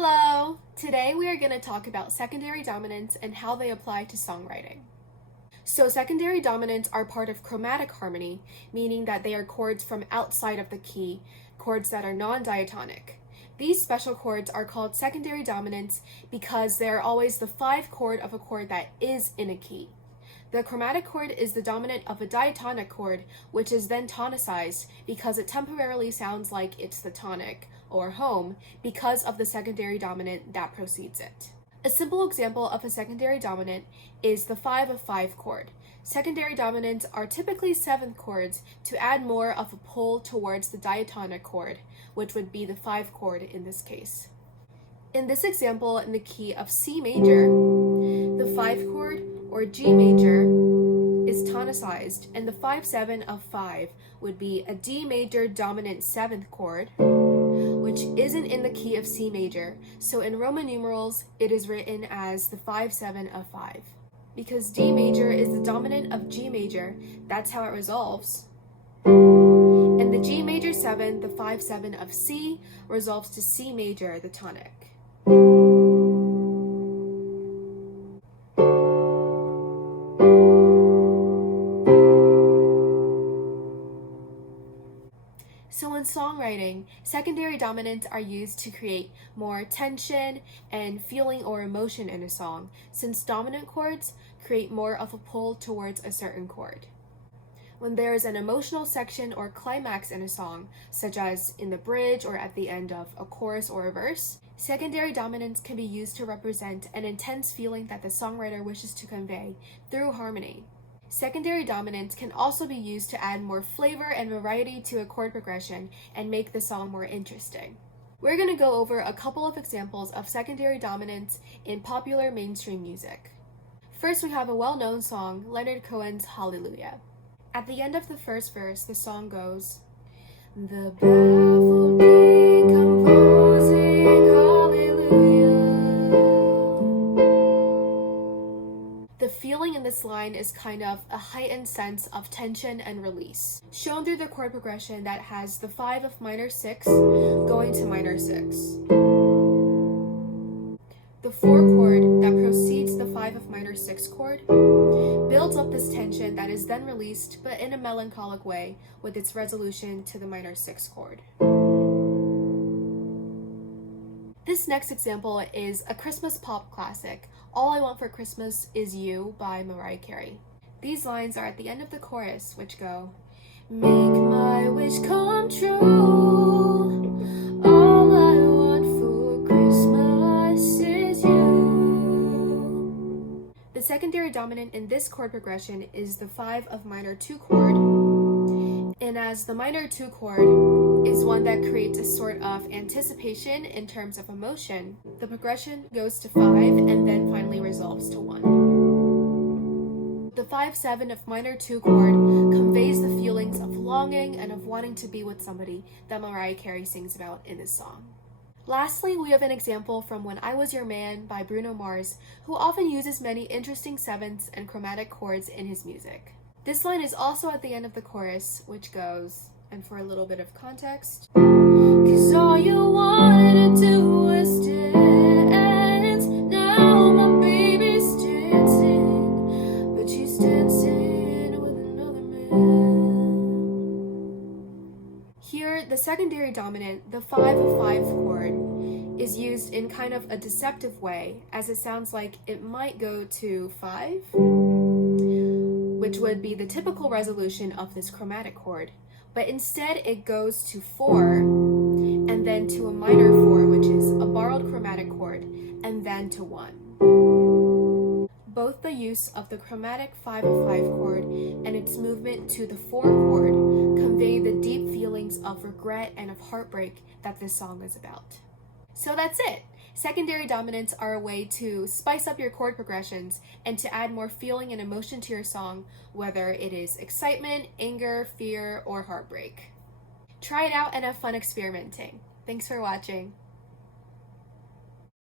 Hello! Today we are going to talk about secondary dominants and how they apply to songwriting. So secondary dominants are part of chromatic harmony, meaning that they are chords from outside of the key, chords that are non-diatonic. These special chords are called secondary dominants because they are always the 5th chord of a chord that is in a key. The chromatic chord is the dominant of a diatonic chord, which is then tonicized because it temporarily sounds like it's the tonic, or home, because of the secondary dominant that precedes it. A simple example of a secondary dominant is the 5 of 5 chord. Secondary dominants are typically 7th chords to add more of a pull towards the diatonic chord, which would be the 5 chord in this case. In this example, in the key of C major, the 5 chord, or G major, is tonicized, and the 5-7 of 5 would be a D major dominant 7th chord, which isn't in the key of C major, so in Roman numerals, it is written as the 5-7 of 5. Because D major is the dominant of G major, that's how it resolves. And the G major 7, the 5-7 of C, resolves to C major, the tonic. So in songwriting, secondary dominants are used to create more tension and feeling or emotion in a song, since dominant chords create more of a pull towards a certain chord. When there is an emotional section or climax in a song, such as in the bridge or at the end of a chorus or a verse, secondary dominants can be used to represent an intense feeling that the songwriter wishes to convey through harmony. Secondary dominants can also be used to add more flavor and variety to a chord progression and make the song more interesting. We're going to go over a couple of examples of secondary dominants in popular mainstream music. First, we have a well-known song, Leonard Cohen's Hallelujah. At the end of the first verse, the song goes, "The baffled king composing hallelujah." The feeling in this line is kind of a heightened sense of tension and release, shown through the chord progression that has the 5 of minor 6 going to minor 6. The 4 chord that precedes the 5 of minor 6 chord builds up this tension that is then released, but in a melancholic way, with its resolution to the minor 6 chord. This next example is a Christmas pop classic, All I Want for Christmas Is You by Mariah Carey. These lines are at the end of the chorus, which go, "Make my wish come true, all I want for Christmas is you." The secondary dominant in this chord progression is the 5 of minor 2 chord, and as the minor 2 chord is one that creates a sort of anticipation in terms of emotion, the progression goes to 5 and then finally resolves to 1. The 5-7 of minor 2 chord conveys the feelings of longing and of wanting to be with somebody that Mariah Carey sings about in this song. Lastly, we have an example from When I Was Your Man by Bruno Mars, who often uses many interesting 7ths and chromatic chords in his music. This line is also at the end of the chorus, which goes, and for a little bit of context, "'Cause all you wanted to do was dance, now my baby's dancing, but she's dancing with another man." Here, the secondary dominant, the 5 of 5 chord, is used in kind of a deceptive way, as it sounds like it might go to 5, which would be the typical resolution of this chromatic chord, but instead it goes to 4, and then to a minor 4, which is a borrowed chromatic chord, and then to 1. Both the use of the chromatic 5 of 5 chord and its movement to the 4 chord convey the deep feelings of regret and of heartbreak that this song is about. So that's it! Secondary dominants are a way to spice up your chord progressions and to add more feeling and emotion to your song, whether it is excitement, anger, fear, or heartbreak. Try it out and have fun experimenting. Thanks for watching.